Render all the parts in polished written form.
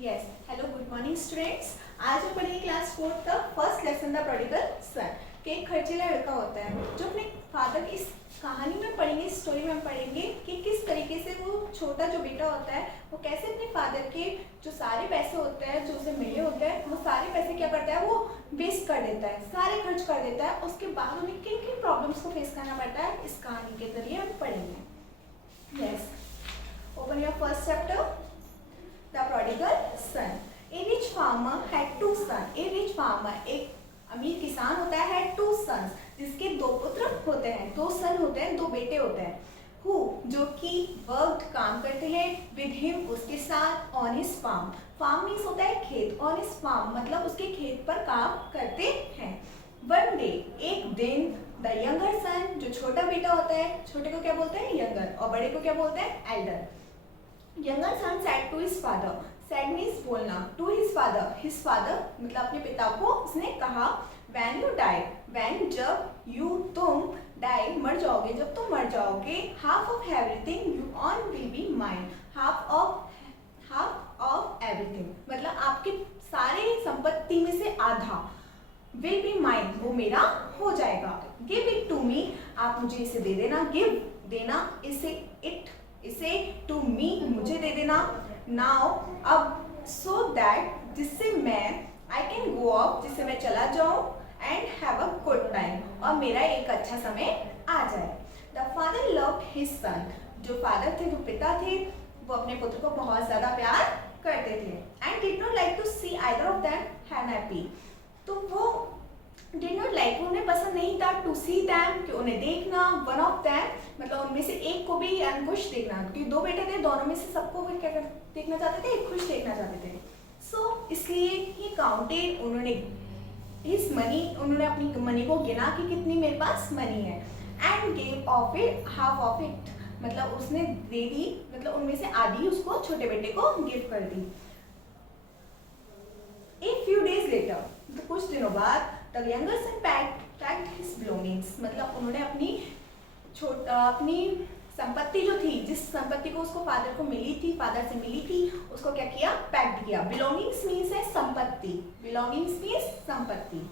Yes hello good morning students. आज हम पढ़ेंगे क्लास 4 का फर्स्ट लेसन द प्रोडिगल सन कि एक खर्चीला लड़का होता है जो अपने फादर की इस कहानी में पढ़ेंगे, इस स्टोरी में हम पढ़ेंगे कि किस तरीके से वो छोटा जो बेटा होता है वो कैसे अपने फादर के जो सारे पैसे होते हैं जो उसे मिले होते हैं वो सारे पैसे क्या करता है, वो वेस्ट कर देता है, सारे खर्च कर देता है। उसके बाद उन्हें किन किन प्रॉब्लम्स को फेस करना पड़ता है इस कहानी के जरिए हम पढ़ेंगे। Yes, open your first chapter The prodigal son. A rich farmer had two sons. A rich farmer एक अमीर किसान होता है had two sons जिसके दो पुत्र होते हैं, दो सन होते हैं, दो बेटे होते हैं। Who जो कि वर्क काम करते हैं with him उसके साथ on his farm. Farm means होता है खेत, on his farm मतलब उसके खेत पर काम करते हैं। One day एक दिन the younger son जो छोटा बेटा होता है, छोटे को क्या बोलते हैं younger और बड़े को क्या बोलते हैं elder। Younger son said to his father, said means बोलना, to his father मतलब अपने पिता को उसने कहा, when you die, when जब you तुम die मर जाओगे, जब तुम मर जाओगे, half of everything you own will be mine, half of everything मतलब आपके सारे संपत्ति में से आधा will be mine वो मेरा हो जाएगा। give it to me आप मुझे इसे दे देना, give देना, इसे टू मी मुझे दे देना, नाउ अब सो दैट जिससे मैं आई कैन गो ऑफ जिससे मैं चला जाऊं and have a good time और मेरा एक अच्छा समय आ जाए। The father loved his son जो फादर थे, जो पिता थे, वो अपने पुत्र को बहुत ज्यादा प्यार करते थे and did not like to see either of them happy. तो वो डिड नॉट लाइक उन्हें पसंद नहीं था टू सी दैम कि उन्हें देखना, वन ऑफ दैम मतलब उनमें से एक को भी खुश देखना, क्योंकि दो बेटे थे, दोनों में से सबको क्या देखना चाहते थे, खुश देखना चाहते थे। सो इसलिए ही काउंटेड उन्होंने हिज मनी उन्होंने अपनी मनी को गिना कि कितनी मेरे पास मनी है and gave of it half of it मतलब उसने दे दी, मतलब उनमें से आधी उसको छोटे बेटे को गिफ्ट कर दी। A few days later तो कुछ दिनों बाद the younger son packed his belongings मतलब उन्होंने अपनी संपत्ति जो थी, जिस संपत्ति को उसको फादर से मिली थी उसको क्या किया, पैक्ड किया। बिलोंगिंग्स मीन्स है संपत्ति, बिलोंगिंग्स मीन्स संपत्ति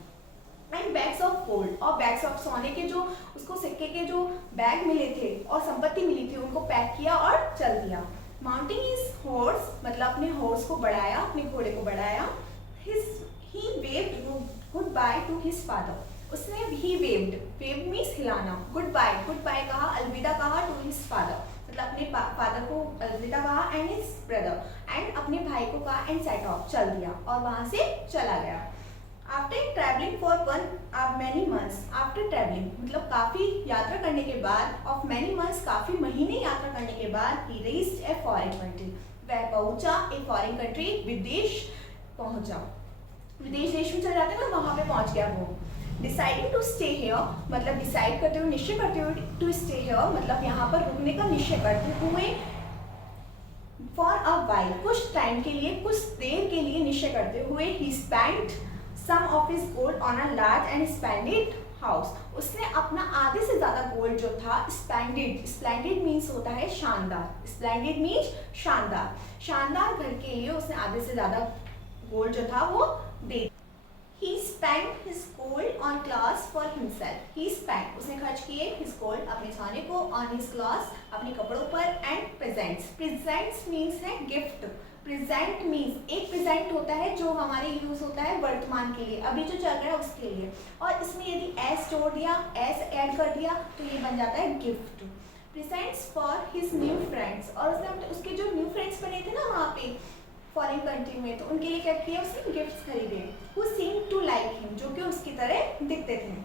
एंड बैग्स ऑफ गोल्ड और बैग्स ऑफ सोने के जो उसको सिक्के के जो बैग मिले थे और संपत्ति मिली थी उनको पैक किया और चल दिया। माउंटिंग हिज हॉर्स मतलब अपने हॉर्स को बढ़ाया, अपने घोड़े को बढ़ाया। he waved goodbye to his father उसने he waved means हिलाना, goodbye कहा, अलविदा कहा to his father मतलब अपने फादर को अलविदा कहा and his brother and अपने भाई को कहा and set off चल दिया और वहां से चला गया। After traveling for many months after traveling मतलब काफी यात्रा करने के बाद of many months काफी महीने यात्रा करने के बाद he reached a foreign country वह पहुंचा एक फॉरेन कंट्री, विदेश पहुंचा, विदेश देश में चल जाते हैं ना, वहां पे पहुंच गया वो। डिसाइडिंग टू स्टे हियर मतलब डिसाइड करते हुए, निश्चय करते हुए, टू स्टे हियर मतलब यहाँ पर रुकने का निश्चय करते हुए, फॉर अ वाइल कुछ टाइम के लिए, कुछ देर के लिए निश्चय करते हुए, he spent some of his gold on a large and splendid house उसने अपना आधे से ज्यादा गोल्ड जो था, स्प्लेंडेड मीन्स होता है शानदार, स्प्लेंडेड मीन्स शानदार घर के लिए उसने आधे से ज्यादा गोल्ड जो था वो दे। He spent his gold on clothes for himself. He spent उसने खर्च किए his gold अपने सोने को, on his clothes अपने कपड़ों पर, and presents means है gift, present means एक present होता है जो हमारे यूज होता है वर्तमान के लिए, अभी जो चल रहा है उसके लिए, और इसमें यदि s जोड़ दिया, s ऐड कर दिया तो ये बन जाता है gift। presents for his new friends और उसने उसके जो न्यू फ्रेंड्स बने थे ना वहाँ पे फॉरेन कंट्री में, तो उनके लिए क्या किया, उसने गिफ्ट्स खरीदे। Who seemed to like him जो कि उसकी तरह दिखते थे।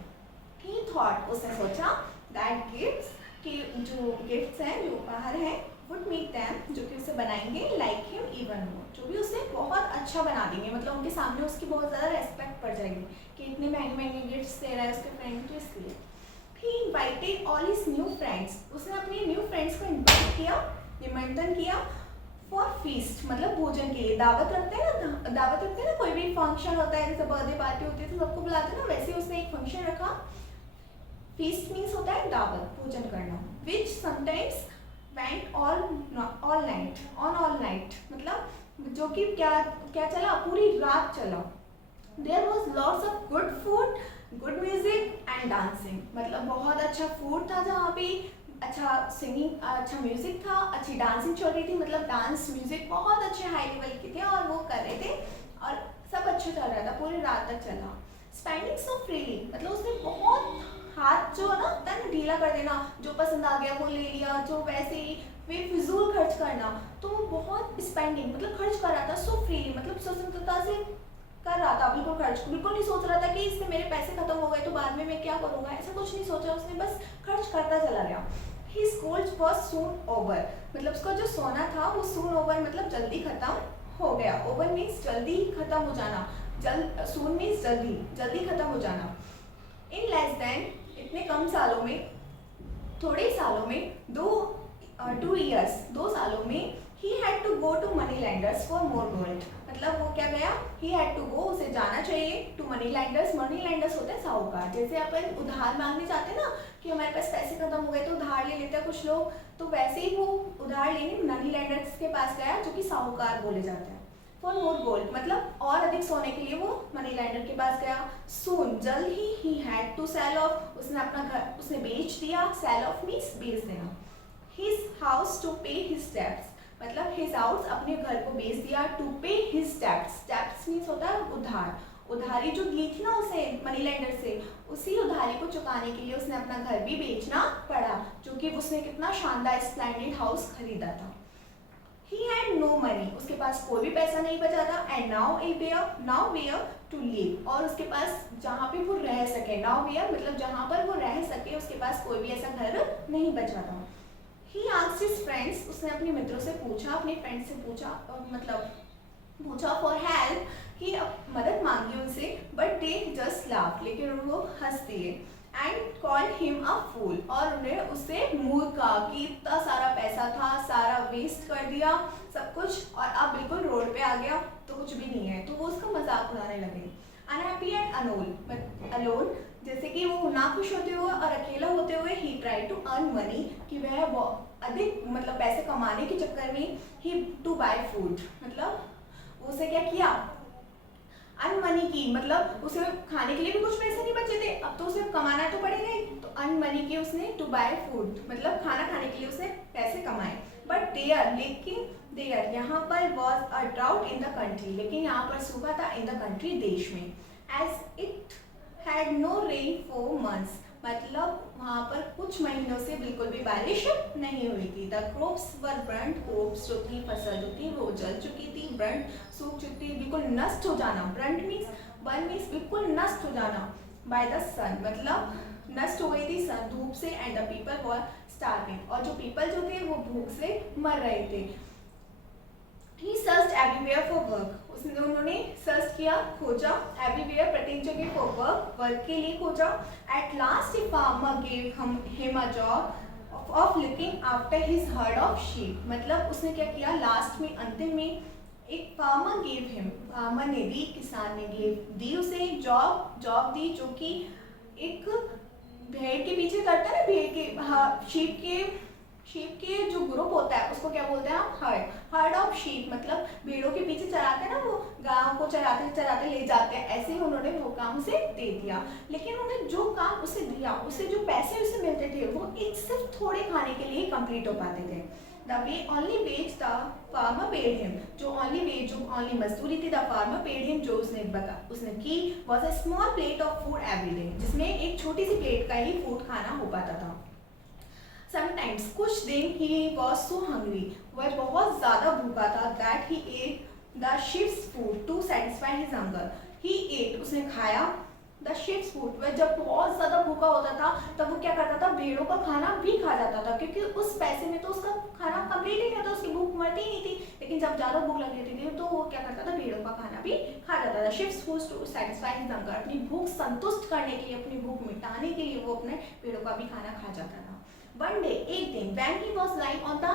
He thought उसने सोचा that gifts कि जो गिफ्ट्स हैं जो उपहार हैं would make them जो कि उसे बनाएंगे like him even more जो भी उसे बहुत अच्छा बना देंगे, मतलब उनके सामने उसकी बहुत ज़्यादा रेस्पेक्ट पड़ जाएगी कि इतने महंगे गिफ्ट्स दे रहा है उसके फ्रेंड, तो इसलिए He invited all his new friends उसने अपने न्यू फ्रेंड्स को इन्वाइट किया, निमंत्रण किया फॉर फीस्ट मतलब भोजन के लिए, दावत रखते हैं ना, कोई भी फंक्शन होता है, जैसे बर्थडे पार्टी होती है तो सबको बुलाते हैं ना, वैसे उसने एक फंक्शन रखा। फीस्ट मीन्स होता है दावत, भोजन करना, which sometimes went all night मतलब जो कि क्या क्या चला, पूरी रात चला। There was lots of good food, good music and dancing, मतलब बहुत अच्छा फूड था जहाँ पे, अच्छा सिंगिंग, अच्छा म्यूजिक था, अच्छी डांसिंग चल रही थी, मतलब डांस म्यूजिक बहुत अच्छे हाई लेवल के थे और वो कर रहे थे और सब अच्छा चल रहा था, पूरी रात तक चला। स्पेंडिंग सो फ्रीली, मतलब उसने बहुत हाथ जो है ना तन ढीला कर देना, जो पसंद आ गया वो ले लिया, जो वैसे ही बेफिजूल खर्च करना, तो वो बहुत स्पेंडिंग मतलब खर्च कर रहा था सो फ्रीली, मतलब स्वतंत्रता से कर रहा था बिल्कुल खर्च, बिल्कुल नहीं सोच रहा था कि इससे मेरे पैसे खत्म हो गए तो बाद में मैं क्या करूंगा, ऐसा कुछ नहीं सोचा उसने, बस खर्च करता चला गया। His goals was soon over, मतलब उसका जो सोना था वो soon over मतलब जल्दी खत्म हो गया। Over means जल्दी खत्म हो जाना, soon means जल्दी, जल्दी खत्म हो जाना। In less than, इतने कम सालों में, थोड़े सालों में, 2 years, 2 सालों में he had to go to money lenders for more gold, मतलब वो क्या गया, he had to go, उसे जाना चाहिए to money lenders। money lenders होते हैं साहूकार, जैसे अपन उधार मांगने जाते हैं ना कि हमारे पास पैसे खत्म हो गए तो उधार ले लेते हैं कुछ लोग, तो वैसे ही वो उधार लेने मनी लेंडर्स के पास गया जो कि साहूकार बोले जाते हैं। फॉर मोर गोल्ड, मतलब और अधिक सोने के लिए वो मनी लेंडर के पास गया। सून, जल्द ही हैड टू सेल ऑफ, उसने अपना घर उसने बेच दिया, सेल ऑफ मीन्स बेच देना। हिज हाउस टू पे हिज डेब्ट्स, मतलब हिज हाउस अपने घर को बेच दिया, टू पे हिज डेब्ट्स, डेब्ट्स मीन्स होता है उधार, उधारी जो ली थी ना उसे मनी लेंडर से, उसी उधारी को चुकाने के लिए उसने अपना घर भी बेचना पड़ा, जो कि उसने कितना शानदार स्प्लेंडेड हाउस खरीदा था। He had no money, उसके पास कोई भी पैसा नहीं बचा था, and now where to live, और उसके पास जहाँ पे वो रह सके, now where मतलब जहाँ पर वो रह सके, उसके पास कोई भी ऐसा घर नहीं बचा था। He asked his friends, उसने अपने मित्रों से पूछा, अपने फ्रेंड से पूछा, मतलब पूछा फॉर हेल्प, कि मदद मांगी उनसे, बट दे जस्ट लाफ, लेकिन वो हंस दिए, एंड कॉल हिम अ फूल, और उन्हें उससे मूर्ख कहा कि इतना सारा पैसा था, सारा वेस्ट कर दिया सब कुछ, और अब बिल्कुल रोड पे आ गया तो कुछ भी नहीं है, तो वो उसका मजाक उड़ाने लगे। अनहैप्पी एंड अलोन, जैसे कि वो नाखुश होते हुए और अकेला होते हुए, ही ट्राई टू अर्न मनी, कि वह अधिक मतलब पैसे कमाने के चक्कर में ही टू बाय फूड, मतलब उसे क्या किया, अर्न मनी की, मतलब उसे खाने के लिए भी कुछ पैसे नहीं बचे थे, अब तो उसे कमाना तो पड़ेगा ही, तो अर्न मनी की उसने टू बाय फूड, मतलब खाना खाने के लिए उसने पैसे कमाए। बट देयर, लेकिन देयर यहाँ पर was a drought in the country, लेकिन यहाँ पर सूखा था इन द कंट्री, देश में, as it had no rain for months, मतलब वहाँ पर कुछ महीनों से बिल्कुल भी बारिश नहीं हुई थी। The crops were burned, crops जो थी, फसल जो थी वो जल चुकी थी, बर्न्ड सूख चुकी थी, बिल्कुल नष्ट हो जाना, बर्न्ड मीन्स बर्न मीन्स बिल्कुल नष्ट हो जाना, बाय द सन मतलब नष्ट हो गई थी सन धूप से, and the people were starving, और जो पीपल जो थे वो भूख से मर रहे थे। He searched everywhere for work, उन्होंने सर्च किया, खोजा, एवरीवेयर प्रत्येक जगह for work, वर्क के लिए खोजा। At last a farmer gave him a job of looking after his herd of sheep, मतलब उसने क्या किया, लास्ट में अंतिम में एक फार्मर गेव हिम, फार्मर ने दी, किसान ने दी उसे जॉब दी, जो कि एक भेड़ के पीछे करता है ना, भेड़ के शीप के जो ग्रुप होता है उसको क्या बोलते हैं हम, हर्ड ऑफ शीप, मतलब भेड़ों के पीछे चराते हैं ना, वो गांव को चराते चराते ले जाते हैं, ऐसे ही उन्होंने वो काम उसे दे दिया। लेकिन उन्हें जो काम उसे दिया, उससे जो पैसे उसे मिलते थे वो एक सिर्फ थोड़े खाने के लिए कंप्लीट हो पाते थे। The way only wage the farmer paid him, जो ओनली मजदूरी थी द फार्मर पेड हिम, जो उसने की was a small plate of food every day, जिसमें एक छोटी सी प्लेट का ही फूड खाना हो पाता था। Sometimes कुछ दिन he was so hungry, वह बहुत ज़्यादा भूखा था, that he ate the sheep's food to satisfy his hunger, he ate उसने खाया the sheep's food, वह जब बहुत ज़्यादा भूखा होता था तब वो क्या करता था, भेड़ों का खाना भी खा जाता था, क्योंकि उस पैसे में तो उसका खाना कंप्लीट ही नहीं होता, उसकी भूख मरती ही नहीं थी, लेकिन जब ज़्यादा भूख लग रही थी तो वो क्या करता था, भेड़ों का खाना भी खा जाता था। sheep's food to satisfy his hunger, अपनी भूख संतुष्ट करने के लिए, अपनी भूख मिटाने के लिए वो अपने भेड़ों का भी खाना खा जाता था। One day, एक दिन, when he was lying on the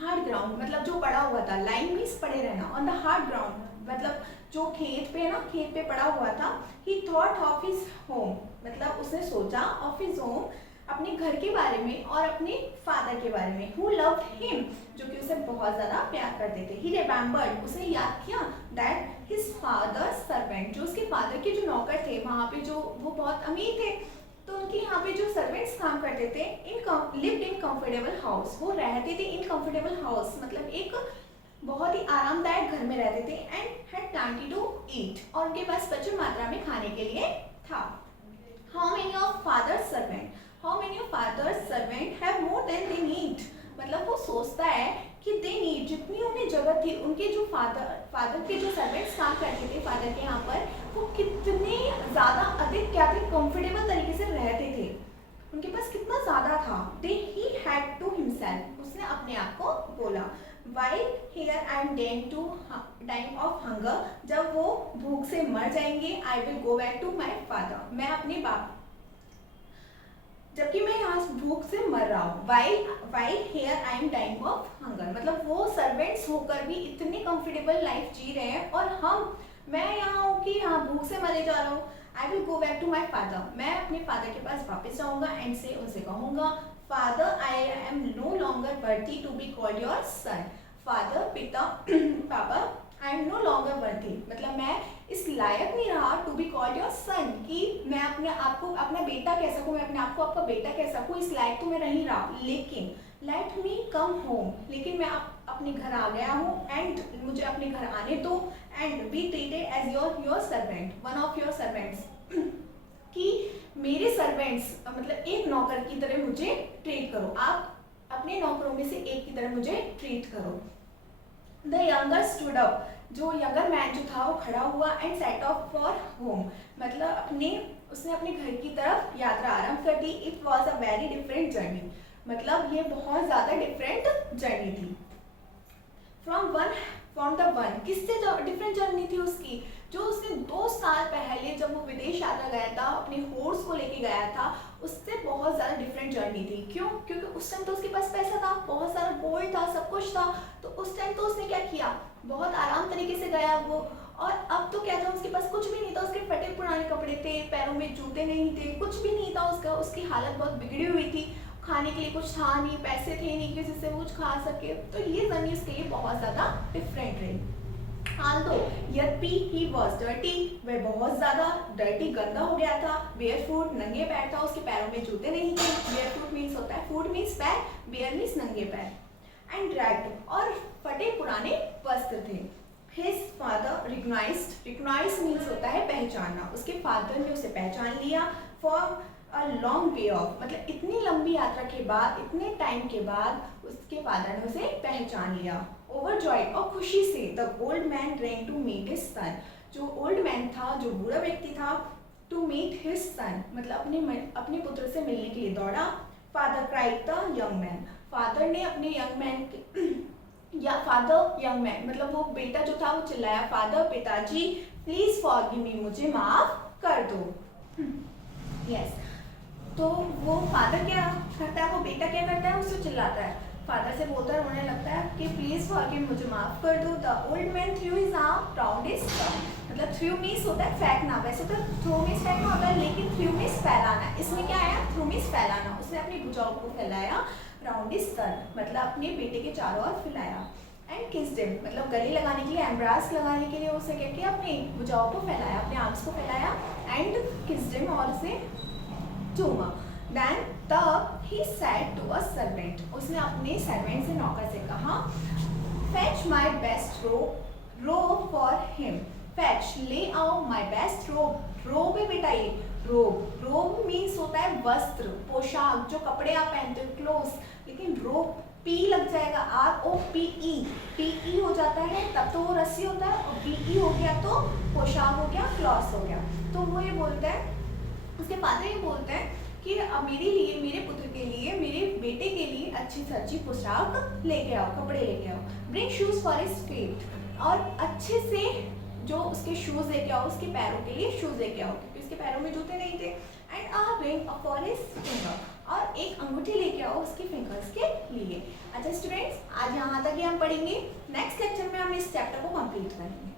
hard ground, मतलब जो पड़ा हुआ था, lying means पड़े रहना, on the hard ground मतलब जो खेत पे ना, खेत पे पड़ा हुआ था, he thought of his home, मतलब उसने सोचा of his home, अपने घर के बारे में और अपने फादर के बारे में। हु लव्ड हिम, जो कि उसे बहुत ज़्यादा प्यार करते थे। ही रिमेम्बर्ड, उसने याद किया दैट हिज फादर सर्वेंट, जो उसके फादर के जो नौकर थे वहाँ पे, जो वो बहुत अमीर थे, तो उनके यहाँ पे जो सर्वेंट्स काम करते थे, लिव्ड इन कंफर्टेबल हाउस, वो रहते थे इन कंफर्टेबल हाउस, मतलब एक बहुत ही आरामदायक घर में रहते थे। And had plenty to eat, और उनके पास प्रचुर मात्रा में खाने के लिए था। How many of father's servant, how many of father's servant have more than they need, मतलब वो सोचता है कि दे नीड, जितनी उन्हें जरूरत थी, उनके जो फादर के जो सर्वेंट्स काम करते थे फादर के यहाँ पर, वो कितने ज़्यादा अधिक क्या थे, कंफर्टेबल तरीके से रहते थे, उनके पास कितना ज़्यादा था। They he had to himself, उसने अपने आप को बोला। While here I am dying to time of hunger, जब वो भूख से मर जाएंगे, I will go back to my father, मैं अपने बाप, जबकि मैं यहाँ भूख से मर रहा हूँ। While here I am dying of hunger, मतलब वो सर्वेंट्स होकर भी इतनी कंफर्टेबल लाइफ जी रहे हैं, और मैं यहाँ हूँ कि यहाँ भूख से मरे जा रहा हूँ। I will go back to my father, मैं अपने फादर के पास वापस जाऊँगा एंड से उनसे कहूँगा, father I am no longer worthy to be called your son, father पिता पापा, आई एम नो लॉन्गर वर्दी, मतलब मैं इस लायक नहीं रहा to be called your son, कि मैं अपने आप को अपना बेटा कह सकूँ, मैं अपने आप को आपका बेटा कह सकूँ, इस लायक तो मैं नहीं रहा, लेकिन लेट मी कम होम, लेकिन मैं अपने घर आ गया हूँ, एंड मुझे अपने घर आने दो, and be treated as your servant, one of your servants, कि मेरे सर्वेंट्स मतलब एक नौकर की तरह मुझे ट्रीट करो, आप अपने नौकरों में से एक की तरह मुझे ट्रीट करो। द यंगर स्टूड अप, जो यंगर मैन जो था वो खड़ा हुआ, and set off for home, मतलब उसने अपने घर की तरफ यात्रा आरंभ कर दी। It was a very different journey, मतलब ये बहुत ज़्यादा डिफरेंट जर्नी थी। फ्रॉम द वन, किससे डिफरेंट जर्नी थी उसकी, जो उसने 2 साल पहले जब वो विदेश यात्रा गया था, अपने होर्स को लेके गया था, उससे बहुत ज़्यादा डिफरेंट जर्नी थी। क्यों? क्योंकि उस टाइम तो उसके पास पैसा था, बहुत सारा गोल्ड था, सब कुछ था, तो उस टाइम तो उसने क्या किया, बहुत आराम तरीके से गया वो। और अब तो क्या था, उसके पास कुछ भी नहीं था, उसके फटे पुराने कपड़े थे, पैरों में जूते नहीं थे, कुछ भी नहीं था उसका, उसकी हालत बहुत बिगड़ी हुई थी, खाने के लिए कुछ था नहीं, पैसे थे नहीं कि जिससे वो कुछ खा सके, तो ये जर्नी उसके लिए बहुत ज़्यादा डिफरेंट रही। Although यद्यपि he was dirty, वह बहुत ज़्यादा डर्टी गंदा हो गया था, barefoot नंगे पैर था, उसके पैरों में जूते नहीं थे, barefoot मीन्स होता है, foot मीन्स पैर, bare मीन्स नंगे पैर, and ragged, और फटे पुराने वस्त्र थे। His father recognized मीन्स होता है पहचानना, उसके फादर ने उसे पहचान लिया। For a long way off, मतलब इतनी लंबी यात्रा के बाद, इतने टाइम के बाद उसके फादर ने उसे पहचान लिया। ओवरजॉयड, और खुशी से, the old man ran to meet his son, जो ओल्ड मैन था, जो बूढ़ा व्यक्ति था, टू मीट हिज सन, मतलब अपने पुत्र से मिलने के लिए दौड़ा। Father cried the young man, father ने अपने यंग मैन या फादर यंग मैन, मतलब वो बेटा जो था वो चिल्लाया, फादर पिताजी प्लीज फॉरगिव मी, मुझे माफ कर दो। यस, तो वो फादर क्या करता है, वो बेटा क्या करता है, उससे चिल्लाता है, फादर से बोलता है, रोने लगता है कि प्लीज फॉरगिव, मुझे माफ कर दो। The old man through his arm round his son, मतलब थ्रू मीन्स होता है फेंकना, वैसे तो थ्रो मीन्स फेंकना होता है, लेकिन थ्रू मीन्स फैलाना, इसमें क्या आया, थ्रू मीन्स फैलाना, उसने अपनी भुजाओं को फैलाया, राउंड हिज सन मतलब अपने बेटे के चारों ओर फैलाया। एंड किस्ड हिम, मतलब गले लगाने के लिए, एम्ब्रास लगाने के लिए उसे क्या किया, अपनी भुजाओं को फैलाया, अपने आर्म्स को फैलाया, एंड किस्ड हिम, और उसे चूमा। Then तब he said to a servant, उसने अपने सर्वेंट से, नौकर से कहा, fetch my best robe for him, fetch ले आओ, my best robe है बेटा, ये robe means होता है वस्त्र, पोशाक, जो कपड़े आप पहनते हो, clothes, लेकिन robe P लग जाएगा, ROPE हो जाता है, तब तो वो रस्सी होता है, और BE हो गया तो पोशाक हो गया, क्लॉथ हो गया। तो वो ये बोलता है, उसके फादर ये बोलते हैं कि अब मेरे लिए, मेरे पुत्र के लिए, मेरे बेटे के लिए अच्छी से अच्छी पोशाक लेके आओ, कपड़े लेके आओ। Bring shoes for his feet, और अच्छे से जो उसके शूज लेके आओ, उसके पैरों के लिए शूज लेके आओ, क्योंकि उसके पैरों में जूते नहीं थे। And a ring for his finger, और एक अंगूठी लेके आओ उसके फिंगर्स के लिए। अच्छा स्टूडेंट्स, आज यहाँ तक ही हम पढ़ेंगे, नेक्स्ट लेक्चर में हम इस चैप्टर को कंप्लीट करेंगे।